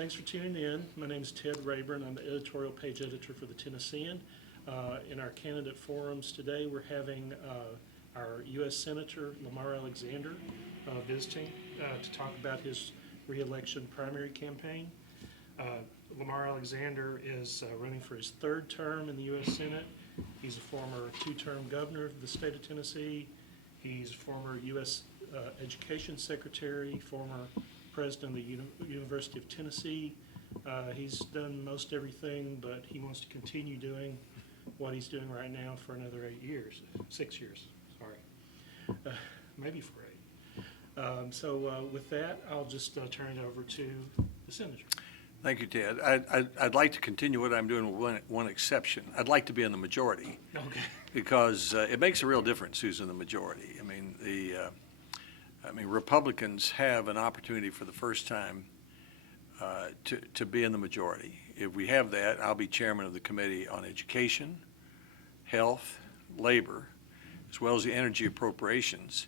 Thanks for tuning in. My name is Ted Rayburn. I'm the editorial page editor for the Tennessean. In our candidate forums today, we're having our U.S. Senator Lamar Alexander visiting to talk about his re-election primary campaign. Lamar Alexander is running for his third term in the U.S. Senate. He's a former two-term governor of the state of Tennessee. He's a former U.S. Education Secretary, former president of the University of Tennessee. He's done most everything, but he wants to continue doing what he's doing right now for another 6 years, maybe for 8. So with that, I'll just turn it over to the senator. Thank you, Ted. I'd like to continue what I'm doing with one exception. I'd like to be in the majority. Okay. Because it makes a real difference who's in the majority. I mean, Republicans have an opportunity for the first time to be in the majority. If we have that, I'll be chairman of the Committee on Education, Health, Labor, as well as the Energy Appropriations,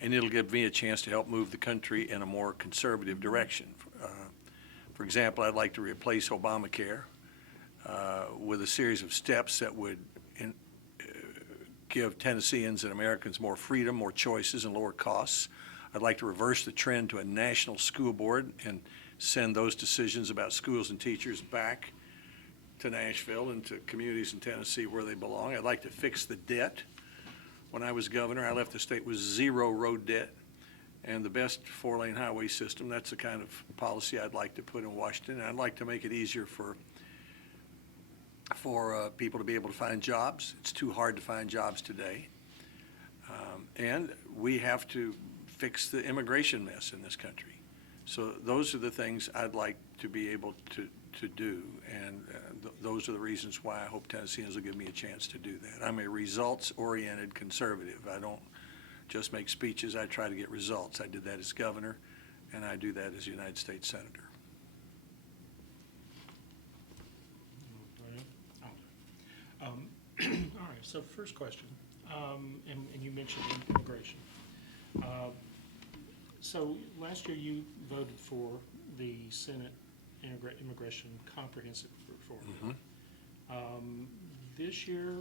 and it'll give me a chance to help move the country in a more conservative direction. For example, I'd like to replace Obamacare with a series of steps that would give Tennesseans and Americans more freedom, more choices, and lower costs. I'd like to reverse the trend to a national school board and send those decisions about schools and teachers back to Nashville and to communities in Tennessee where they belong. I'd like to fix the debt. When I was governor, I left the state with 0 road debt and the best 4-lane highway system. That's the kind of policy I'd like to put in Washington. And I'd like to make it easier for people to be able to find jobs. It's too hard to find jobs today. And we have to fix the immigration mess in this country. So those are the things I'd like to be able to do. And those are the reasons why I hope Tennesseans will give me a chance to do that. I'm a results-oriented conservative. I don't just make speeches. I try to get results. I did that as governor, and I do that as United States Senator. All right, so first question, and you mentioned immigration. So last year you voted for the Senate Immigration Comprehensive Reform. Mm-hmm. This year,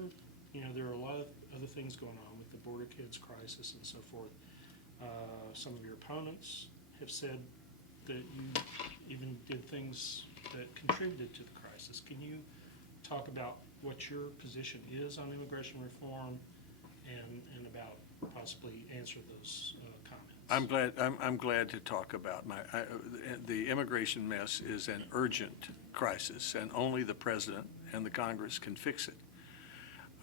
there are a lot of other things going on with the border kids crisis and so forth. Some of your opponents have said that you even did things that contributed to the crisis. Can you talk about what your position is on immigration reform and about possibly answer those comments? I'm glad to talk about the immigration mess is an urgent crisis, and only the president and the Congress can fix it.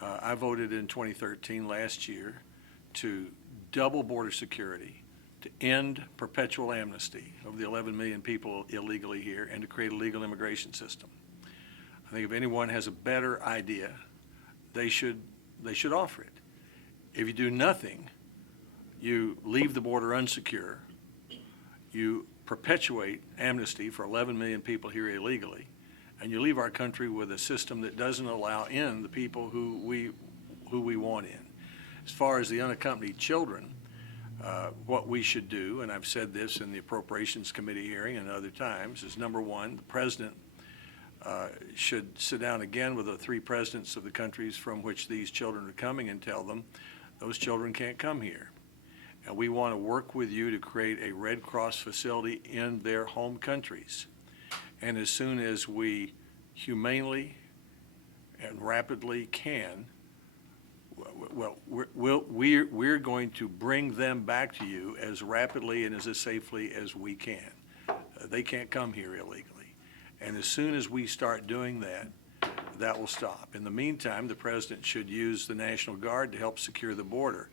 I voted in 2013, last year, to double border security, to end perpetual amnesty of the 11 million people illegally here, and to create a legal immigration system. I think if anyone has a better idea, they should offer it. If you do nothing, you leave the border unsecure, you perpetuate amnesty for 11 million people here illegally, and you leave our country with a system that doesn't allow in the people who we want in. As far as the unaccompanied children, what we should do, and I've said this in the Appropriations Committee hearing and other times, is number one, the president should sit down again with the 3 presidents of the countries from which these children are coming and tell them those children can't come here. And we want to work with you to create a Red Cross facility in their home countries. And as soon as we humanely and rapidly can, well, we're going to bring them back to you as rapidly and as safely as we can. They can't come here illegally. And as soon as we start doing that, that will stop. In the meantime, the president should use the National Guard to help secure the border.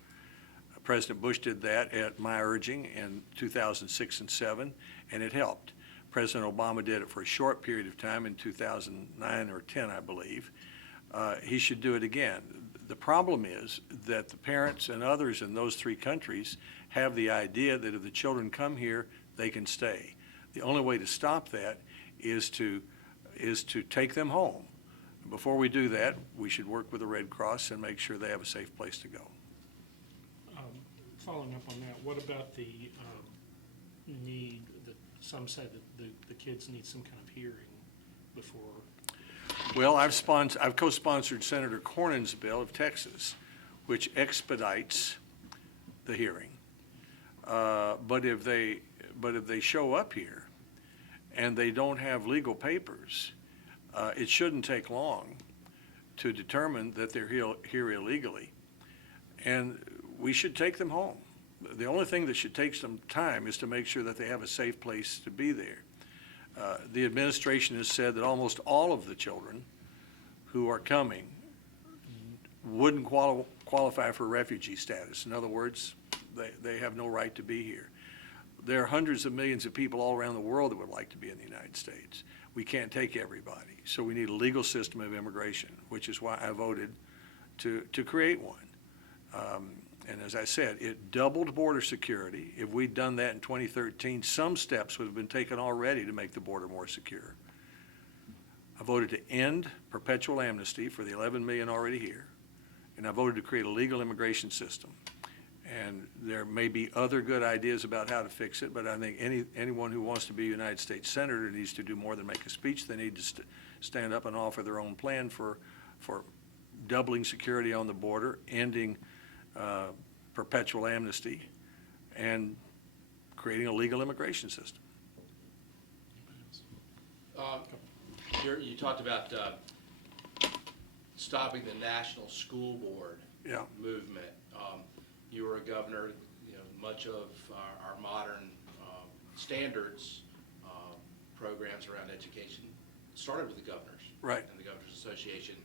President Bush did that at my urging in 2006 and 7, and it helped. President Obama did it for a short period of time in 2009 or 10, I believe. He should do it again. The problem is that the parents and others in those 3 countries have the idea that if the children come here, they can stay. The only way to stop that is to take them home. Before we do that, we should work with the Red Cross and make sure they have a safe place to go. Following up on that, what about the need, the some say that the kids need some kind of hearing before. Well, I've co-sponsored Senator Cornyn's bill of Texas, which expedites the hearing. But if they show up here and they don't have legal papers, it shouldn't take long to determine that they're here illegally. And we should take them home. The only thing that should take some time is to make sure that they have a safe place to be there. The administration has said that almost all of the children who are coming wouldn't qualify for refugee status. In other words, they have no right to be here. There are hundreds of millions of people all around the world that would like to be in the United States. We can't take everybody, so we need a legal system of immigration, which is why I voted to create one. And as I said, it doubled border security. If we'd done that in 2013, some steps would have been taken already to make the border more secure. I voted to end perpetual amnesty for the 11 million already here, and I voted to create a legal immigration system. And there may be other good ideas about how to fix it, but I think anyone who wants to be a United States Senator needs to do more than make a speech. They need to stand up and offer their own plan for doubling security on the border, ending perpetual amnesty, and creating a legal immigration system. You talked about stopping the National School Board Yeah. movement. You were a governor. You know, much of our modern standards programs around education started with the governors, Right. and the Governors Association.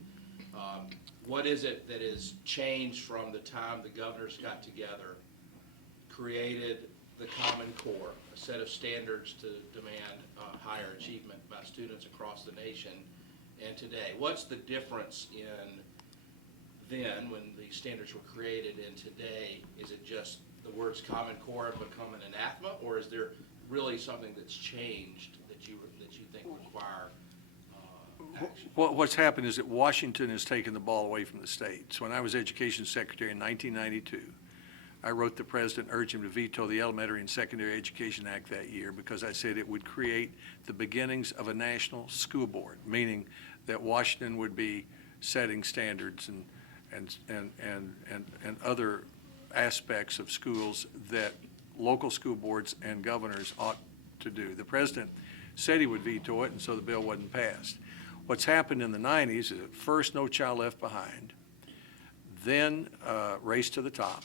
What is it that has changed from the time the governors got together, created the Common Core, a set of standards to demand higher achievement by students across the nation, and today? What's the difference in then, when these standards were created, and today? Is it just the words Common Core have become an anathema, or is there really something that's changed that you think require action? What's happened is that Washington has taken the ball away from the states. When I was Education Secretary in 1992, I wrote the president, urged him to veto the Elementary and Secondary Education Act that year because I said it would create the beginnings of a national school board, meaning that Washington would be setting standards and other aspects of schools that local school boards and governors ought to do. The president said he would veto it, and so the bill wasn't passed. What's happened in the 90s is at first No Child Left Behind, then Race to the Top,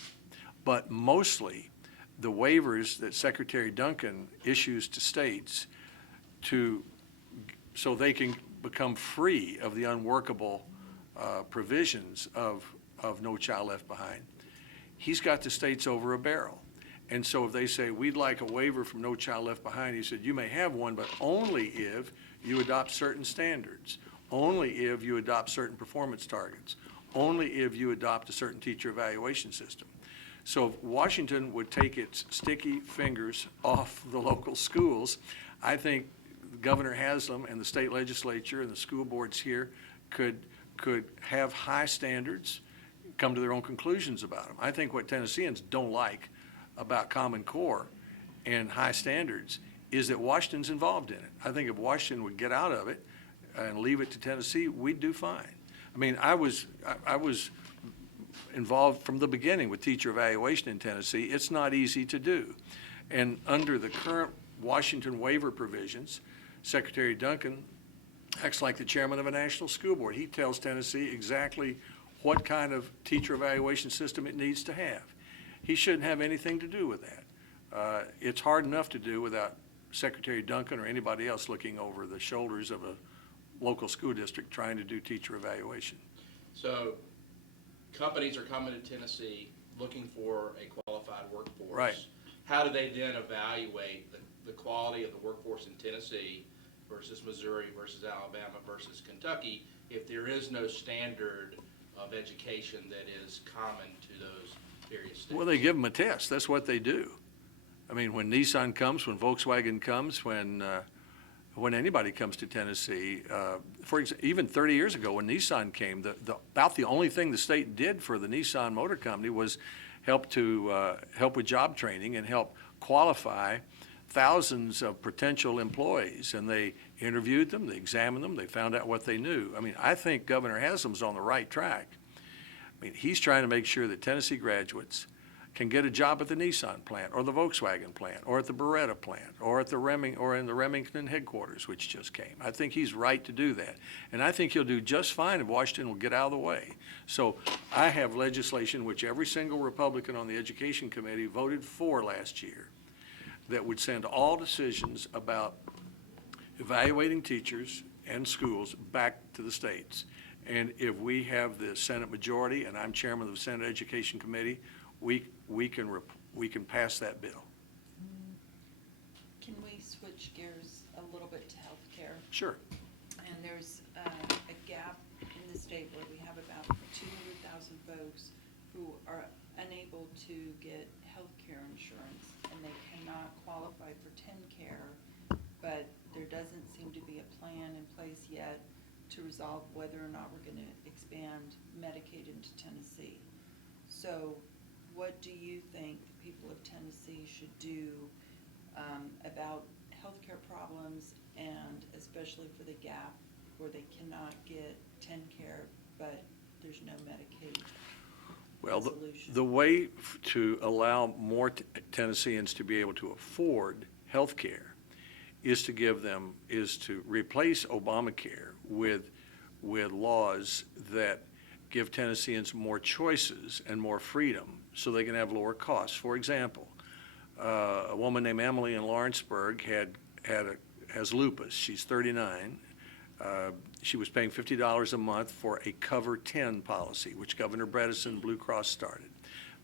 but mostly the waivers that Secretary Duncan issues to states so they can become free of the unworkable provisions of No Child Left Behind. He's got the states over a barrel. And so if they say, we'd like a waiver from No Child Left Behind, he said, you may have one, but only if you adopt certain standards, only if you adopt certain performance targets, only if you adopt a certain teacher evaluation system. So if Washington would take its sticky fingers off the local schools, I think Governor Haslam and the state legislature and the school boards here could have high standards, come to their own conclusions about them. I think what Tennesseans don't like about Common Core and high standards is that Washington's involved in it. I think if Washington would get out of it and leave it to Tennessee, we'd do fine. I mean, I was involved from the beginning with teacher evaluation in Tennessee. It's not easy to do. And under the current Washington waiver provisions, Secretary Duncan acts like the chairman of a national school board. He tells Tennessee exactly what kind of teacher evaluation system it needs to have. He shouldn't have anything to do with that. It's hard enough to do without Secretary Duncan or anybody else looking over the shoulders of a local school district trying to do teacher evaluation. So companies are coming to Tennessee looking for a qualified workforce. Right. How do they then evaluate the quality of the workforce in Tennessee versus Missouri versus Alabama versus Kentucky if there is no standard of education that is common to those various states? Well, they give them a test. That's what they do. I mean, when Nissan comes, when Volkswagen comes, when anybody comes to Tennessee, for example, even 30 years ago when Nissan came, about the only thing the state did for the Nissan Motor Company was help with job training and help qualify thousands of potential employees, and they interviewed them, they examined them, they found out what they knew. I mean, I think Governor Haslam's on the right track. I mean, he's trying to make sure that Tennessee graduates can get a job at the Nissan plant or the Volkswagen plant or at the Beretta plant or at the in the Remington headquarters, which just came. I think he's right to do that. And I think he'll do just fine if Washington will get out of the way. So I have legislation which every single Republican on the Education Committee voted for last year that would send all decisions about evaluating teachers and schools back to the states. And if we have the Senate majority, and I'm chairman of the Senate Education Committee, we can pass that bill. Can we switch gears a little bit to healthcare? Sure. And there's a gap in the state where we have about 200,000 folks who are unable to get healthcare insurance, and they cannot qualify for TennCare, but there doesn't seem to be a plan in place yet to resolve whether or not we're going to expand Medicaid into Tennessee. So what do you think the people of Tennessee should do about healthcare problems, and especially for the gap where they cannot get TennCare, but there's no Medicaid Well, resolution? the way to allow more Tennesseans to be able to afford health care is to replace Obamacare with laws that give Tennesseans more choices and more freedom so they can have lower costs. For example, a woman named Emily in Lawrenceburg has lupus. She's 39. She was paying $50 a month for a Cover 10 policy, which Governor Bredesen Blue Cross started.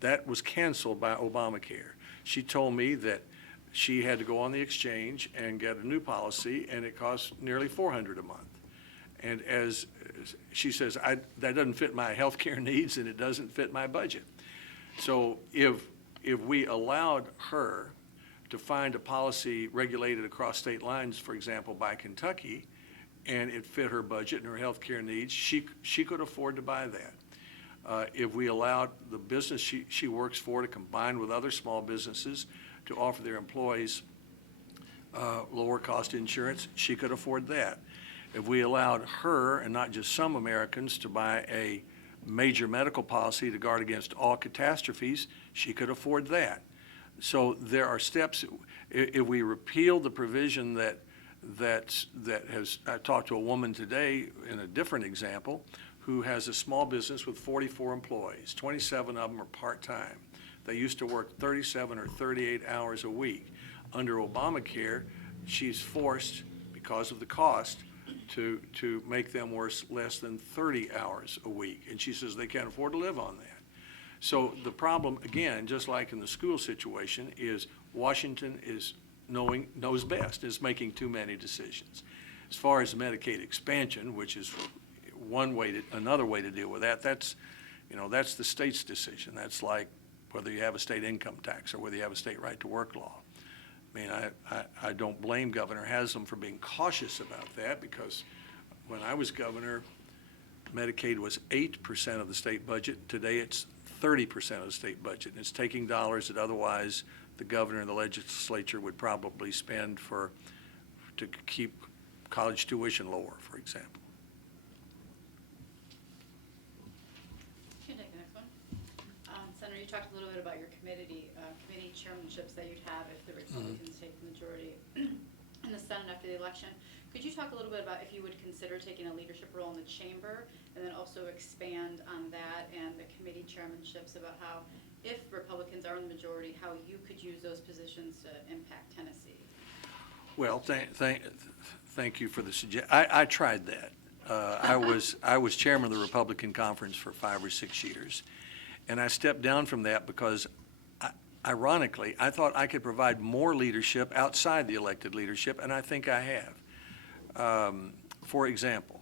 That was canceled by Obamacare. She told me that she had to go on the exchange and get a new policy, and it cost nearly $400 a month. And as she says, that doesn't fit my health care needs, and it doesn't fit my budget. So if we allowed her to find a policy regulated across state lines, for example, by Kentucky, and it fit her budget and her health care needs, she could afford to buy that. If we allowed the business she works for to combine with other small businesses to offer their employees lower cost insurance, she could afford that. If we allowed her, and not just some Americans, to buy a major medical policy to guard against all catastrophes, she could afford that. So there are steps. If we repeal the provision that has, I talked to a woman today in a different example who has a small business with 44 employees. 27 of them are part-time. They used to work 37 or 38 hours a week. Under Obamacare, she's forced, because of the cost, to make them work less than 30 hours a week. And she says they can't afford to live on that. So the problem, again, just like in the school situation, is Washington knows best, is making too many decisions. As far as Medicaid expansion, which is another way to deal with that, that's the state's decision. That's like whether you have a state income tax or whether you have a state right to work law. I mean, I don't blame Governor Haslam for being cautious about that, because when I was governor, Medicaid was 8% of the state budget. Today it's 30% of the state budget. And it's taking dollars that otherwise the governor and the legislature would probably spend to keep college tuition lower, for example. You can take the next one. Senator, you talked a little bit about your committee chairmanships that you'd have if the Republicans take the majority in the Senate after the election. Could you talk a little bit about if you would consider taking a leadership role in the chamber, and then also expand on that and the committee chairmanships about how, if Republicans are in the majority, how you could use those positions to impact Tennessee? Well, thank you for the suggestion. I tried that. I was chairman of the Republican conference for 5 or 6 years, and I stepped down from that because, ironically, I thought I could provide more leadership outside the elected leadership, and I think I have. For example,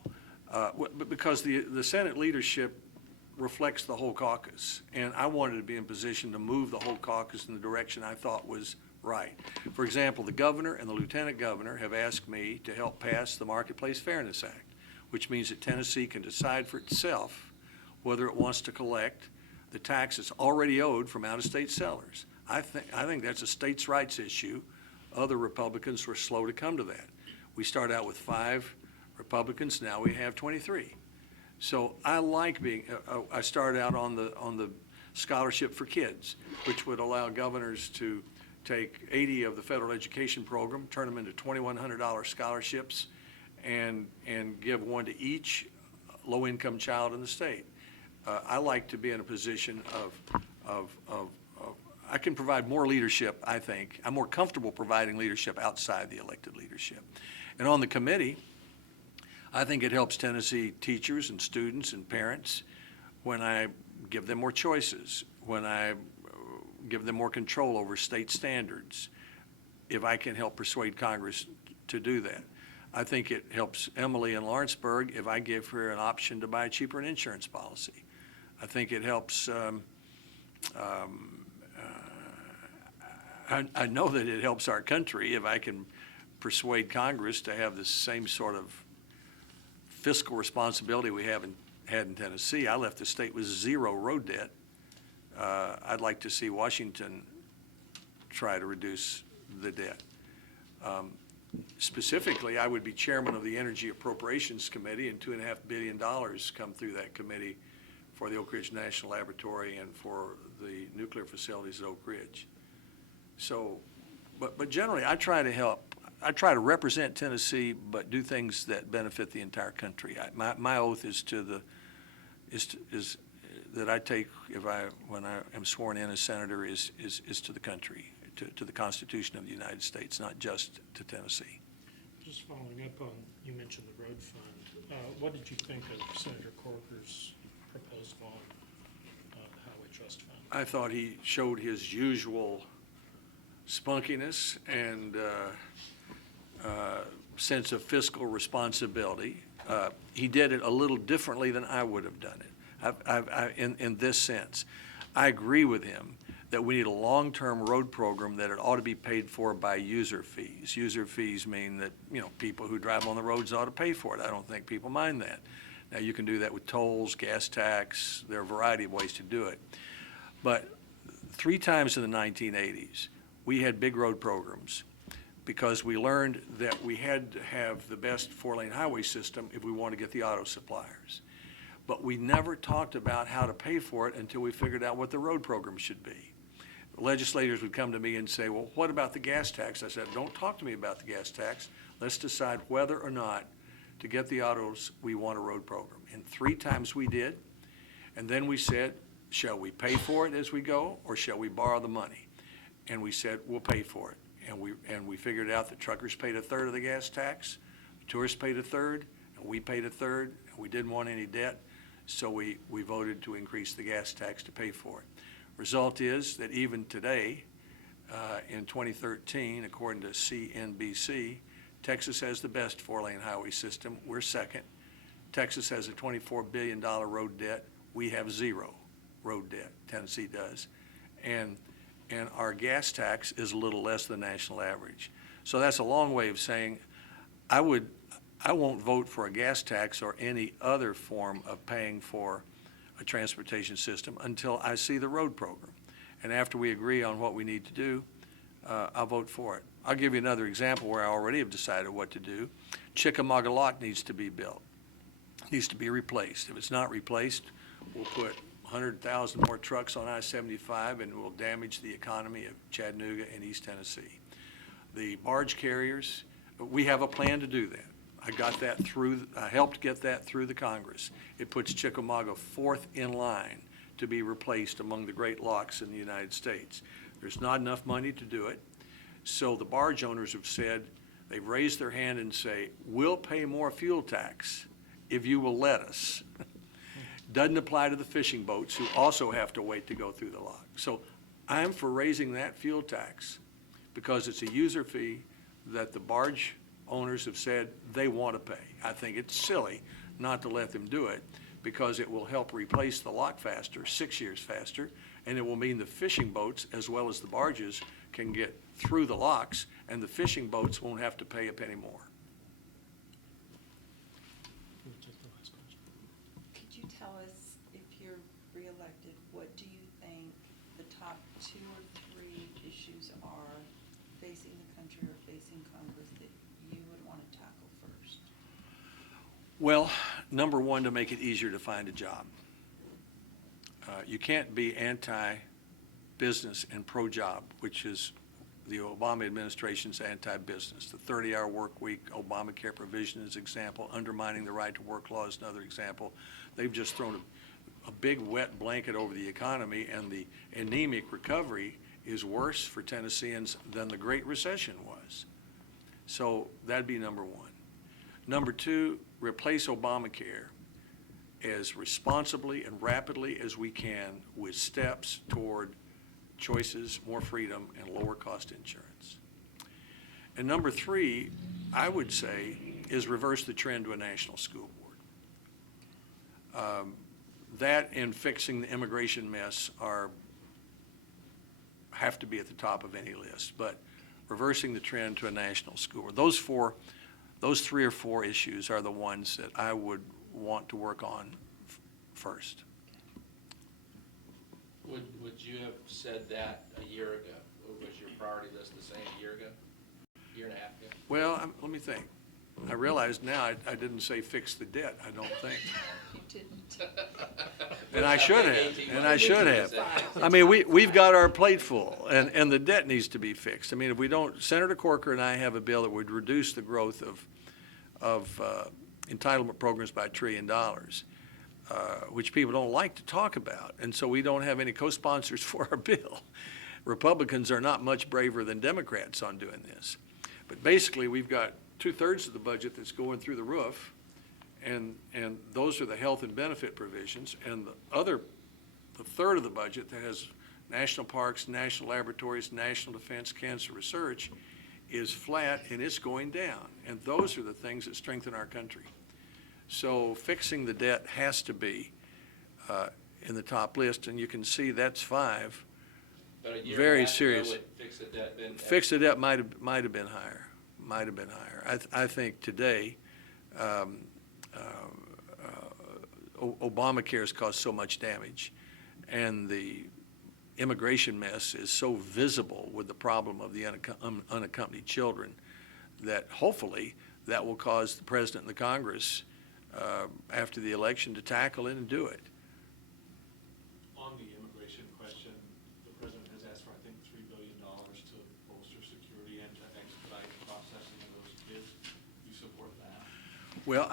because the Senate leadership reflects the whole caucus, and I wanted to be in position to move the whole caucus in the direction I thought was right. For example, the governor and the lieutenant governor have asked me to help pass the Marketplace Fairness Act, which means that Tennessee can decide for itself whether it wants to collect the taxes already owed from out-of-state sellers. I think that's a states' rights issue Other Republicans were slow to come to that. We started out with 5 Republicans, now we have 23. So I like being, I started out on the scholarship for kids, which would allow governors to take 80 of the federal education program, turn them into $2,100 scholarships, and give one to each low-income child in the state. I like to be in a position of I can provide more leadership, I think. I'm more comfortable providing leadership outside the elected leadership. And on the committee, I think it helps Tennessee teachers and students and parents when I give them more choices, when I give them more control over state standards, if I can help persuade Congress to do that. I think it helps Emily in Lawrenceburg if I give her an option to buy cheaper an insurance policy. I think it helps, I know that it helps our country if I can persuade Congress to have the same sort of fiscal responsibility we had in Tennessee. I left the state with 0 road debt. I'd like to see Washington try to reduce the debt. Specifically, I would be chairman of the Energy Appropriations Committee, and $2.5 billion come through that committee for the Oak Ridge National Laboratory and for the nuclear facilities at Oak Ridge. So, but generally, I try to help. I try to represent Tennessee, but do things that benefit the entire country. My oath is that I take when I am sworn in as senator is to the country, to the Constitution of the United States, not just to Tennessee. Just following up on, you mentioned the road fund. What did you think of Senator Corker's proposal on the Highway Trust Fund? I thought he showed his usual spunkiness and sense of fiscal responsibility. He did it a little differently than I would have done it. In this sense, I agree with him that we need a long-term road program that it ought to be paid for by user fees. User fees mean that, people who drive on the roads ought to pay for it. I don't think people mind that. Now, you can do that with tolls, gas tax. There are a variety of ways to do it. But 3 times in the 1980s, we had big road programs because we learned that we had to have the best 4-lane highway system if we want to get the auto suppliers. But we never talked about how to pay for it until we figured out what the road program should be. Legislators would come to me and say, well, what about the gas tax? I said, don't talk to me about the gas tax. Let's decide whether or not to get the autos, we want a road program. And 3 times we did. And then we said, shall we pay for it as we go, or shall we borrow the money? And we said, we'll pay for it. And we figured out that truckers paid 1/3 of the gas tax, tourists paid 1/3, and we paid 1/3, and we didn't want any debt. So we voted to increase the gas tax to pay for it. Result is that even today, in 2013, according to CNBC, Texas has the best 4-lane highway system. We're second. Texas has a $24 billion road debt. We have 0 road debt. Tennessee does. And our gas tax is a little less than the national average. So that's a long way of saying I won't vote for a gas tax or any other form of paying for a transportation system until I see the road program. And after we agree on what we need to do, I'll vote for it. I'll give you another example where I already have decided what to do. Chickamauga Lock needs to be built, needs to be replaced. If it's not replaced, we'll put 100,000 more trucks on I-75 and we'll damage the economy of Chattanooga and East Tennessee. The barge carriers, we have a plan to do that. I helped get that through the Congress. It puts Chickamauga 4th in line to be replaced among the great locks in the United States. There's not enough money to do it. So the barge owners have said, they've raised their hand and say, we'll pay more fuel tax if you will let us. Doesn't apply to the fishing boats who also have to wait to go through the lock. So I'm for raising that fuel tax because it's a user fee that the barge owners have said they want to pay. I think it's silly not to let them do it because it will help replace the lock faster, 6 years faster, and it will mean the fishing boats as well as the barges can get through the locks and the fishing boats won't have to pay a penny more. We'll take the last question. Could you tell us, if you're reelected, what do you think the top 2 or 3 issues are facing the country Well, number one, to make it easier to find a job. You can't be anti-business and pro-job, which is the Obama administration's anti-business. The 30-hour work week, Obamacare provision is an example, undermining the right to work law is another example. They've just thrown a big wet blanket over the economy, and the anemic recovery is worse for Tennesseans than the Great Recession was. So that'd be number one. Number two, replace Obamacare as responsibly and rapidly as we can with steps toward choices, more freedom, and lower cost insurance. And number three, I would say, is reverse the trend to a national school board. That and fixing the immigration mess have to be at the top of any list, but reversing the trend to a national school board. Those three or four issues are the ones that I would want to work on first. Would you have said that a year ago? Or was your priority list the same a year ago? Year and a half ago? Well, let me think. I realize now I didn't say fix the debt, I don't think. You didn't. And I should have. I mean, we've got our plate full, and the debt needs to be fixed. I mean, if we don't, Senator Corker and I have a bill that would reduce the growth of entitlement programs by $1 trillion, which people don't like to talk about, and so we don't have any co-sponsors for our bill. Republicans are not much braver than Democrats on doing this. But basically, we've got 2/3 of the budget that's going through the roof, and those are the health and benefit provisions, and the third of the budget that has national parks, national laboratories, national defense, cancer research is flat, and it's going down. And those are the things that strengthen our country. So fixing the debt has to be in the top list, and you can see that's 5. But a year Very and a half ago, serious. would fix the debt been? Fix the debt might have been higher. Might have been higher. I think today, Obamacare has caused so much damage, and the immigration mess is so visible with the problem of the unaccompanied children that hopefully that will cause the president and the Congress after the election to tackle it and do it. On the immigration question, the president has asked for, I think, $3 billion to bolster security and to expedite the processing of those kids. You support that? Well,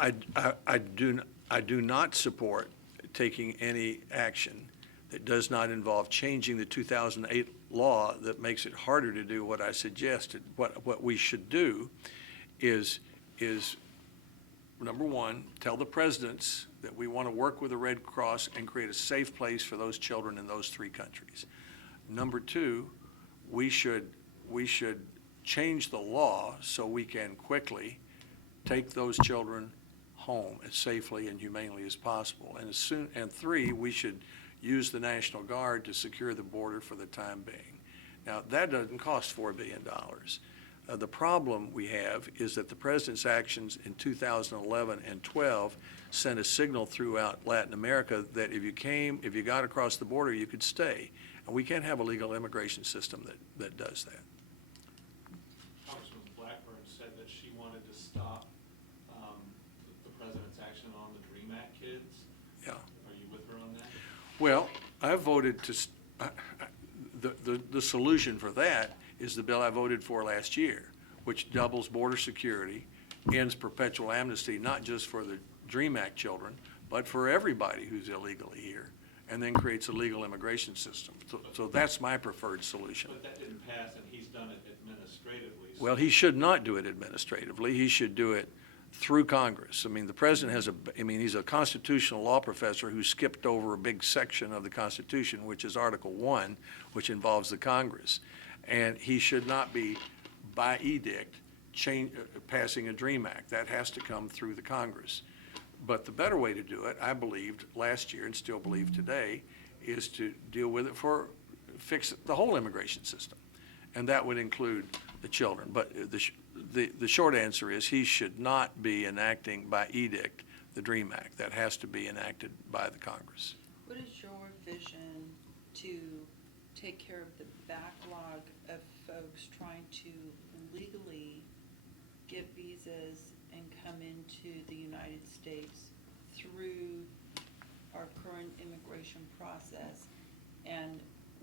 I do not support taking any action that does not involve changing the 2008 law that makes it harder to do what I suggested. What we should do is number one, tell the presidents that we want to work with the Red Cross and create a safe place for those children in those 3 countries. Number two, we should change the law so we can quickly take those children home as safely and humanely as possible. And 3, we should use the National Guard to secure the border for the time being. Now, that doesn't cost $4 billion. The problem we have is that the president's actions in 2011 and 12 sent a signal throughout Latin America that if you got across the border, you could stay. And we can't have a legal immigration system that does that. Congressman Blackburn said that she wanted to stop the president's action on the DREAM Act kids. Yeah. Are you with her on that? Well, I voted the solution for that is the bill I voted for last year, which doubles border security, ends perpetual amnesty, not just for the DREAM Act children, but for everybody who's illegally here, and then creates a legal immigration system. So that's my preferred solution. But that didn't pass, and he's done it administratively. So Well, he should not do it administratively. He should do it through Congress. I mean, the president he's a constitutional law professor who skipped over a big section of the Constitution, which is Article 1, which involves the Congress. And he should not be, by edict, passing a DREAM Act. That has to come through the Congress. But the better way to do it, I believed last year and still believe today, is to deal with it fix the whole immigration system. And that would include the children. But the short answer is he should not be enacting by edict the DREAM Act. That has to be enacted by the Congress. What is your vision to take care of the backlog of folks trying to legally get visas and come come into the United States through our current immigration process? And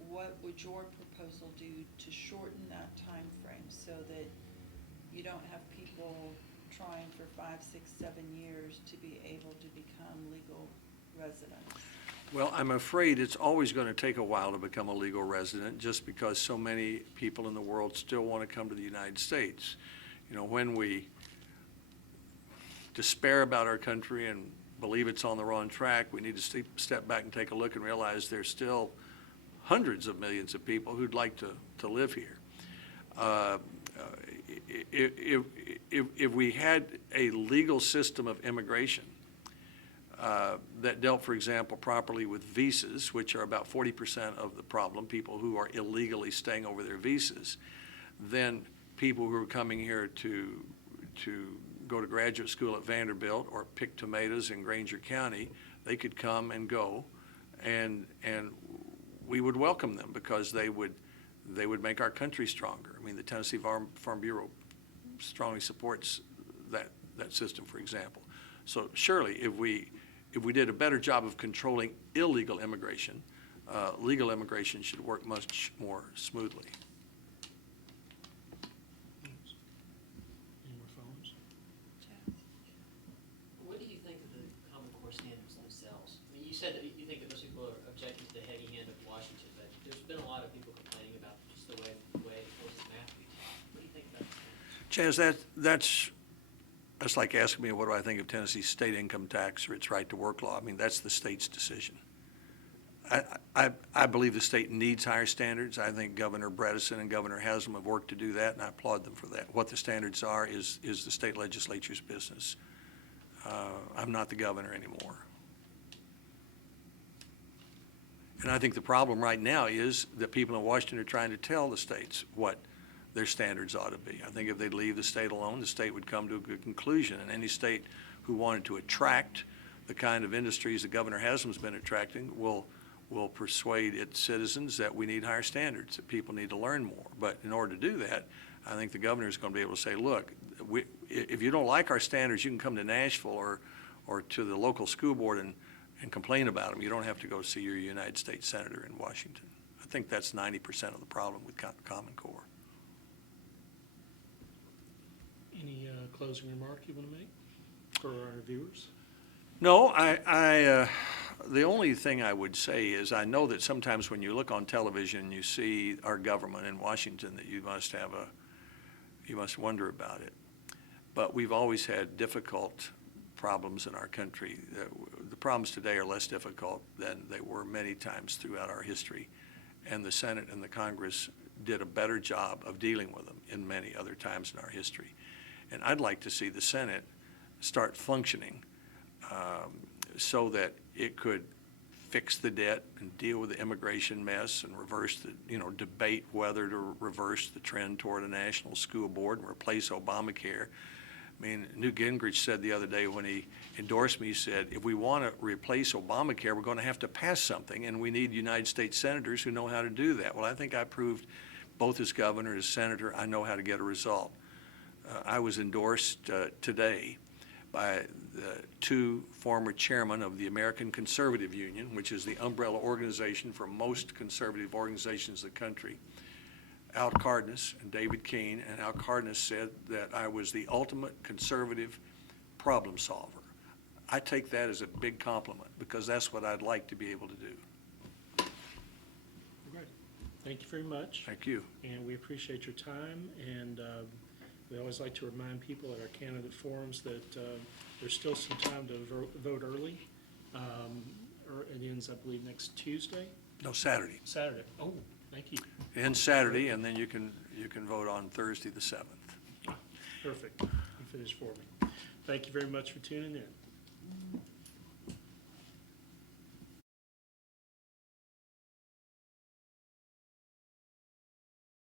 what would your proposal do to shorten that time frame so that you don't have people trying for 5, 6, 7 years to be able to become legal residents? Well, I'm afraid it's always going to take a while to become a legal resident, just because so many people in the world still want to come to the United States. You know, when we despair about our country and believe it's on the wrong track, we need to step back and take a look and realize there's still hundreds of millions of people who'd like to live here. If we had a legal system of immigration that dealt, for example, properly with visas, which are about 40% of the problem, people who are illegally staying over their visas, then people who are coming here to go to graduate school at Vanderbilt or pick tomatoes in Granger County, they could come and go, and we would welcome them because they would make our country stronger. I mean, the Tennessee Farm Bureau strongly supports that system, for example. So surely, if we did a better job of controlling illegal immigration, legal immigration should work much more smoothly. Any more phones? What do you think of the Common Core standards themselves? I mean, you said that you think that most people are objecting to the heavy hand of Washington, but there's been a lot of people complaining about just the way it forces math to be taught. What do you think about the standards? Chaz, that's like asking me what do I think of Tennessee's state income tax or its right to work law. I mean, that's the state's decision. I believe the state needs higher standards. I think Governor Bredesen and Governor Haslam have worked to do that, and I applaud them for that. What the standards are is the state legislature's business. I'm not the governor anymore. And I think the problem right now is that people in Washington are trying to tell the states what their standards ought to be. I think if they'd leave the state alone, the state would come to a good conclusion. And any state who wanted to attract the kind of industries that Governor Haslam's been attracting will persuade its citizens that we need higher standards, that people need to learn more. But in order to do that, I think the governor is going to be able to say, look, if you don't like our standards, you can come to Nashville or to the local school board and complain about them. You don't have to go see your United States Senator in Washington. I think that's 90% of the problem with Common Core. Any closing remark you want to make for our viewers? No, the only thing I would say is I know that sometimes when you look on television, you see our government in Washington, that you must wonder about it. But we've always had difficult problems in our country. The problems today are less difficult than they were many times throughout our history. And the Senate and the Congress did a better job of dealing with them in many other times in our history. And I'd like to see the Senate start functioning so that it could fix the debt and deal with the immigration mess and reverse debate whether to reverse the trend toward a national school board and replace Obamacare. I mean, Newt Gingrich said the other day when he endorsed me, he said, if we want to replace Obamacare, we're going to have to pass something, and we need United States senators who know how to do that. Well, I think I proved both as governor and as senator, I know how to get a result. I was endorsed today by the two former chairmen of the American Conservative Union, which is the umbrella organization for most conservative organizations in the country, Al Cardenas and David Keene. And Al Cardenas said that I was the ultimate conservative problem solver. I take that as a big compliment because that's what I'd like to be able to do. Great. Thank you very much. Thank you. And we appreciate your time, and we always like to remind people at our candidate forums that there's still some time to vote early. It ends, I believe, next Tuesday? No, Saturday. Saturday. Oh, thank you. It ends Saturday, and then you can vote on Thursday the 7th. Perfect. You finished for me. Thank you very much for tuning in.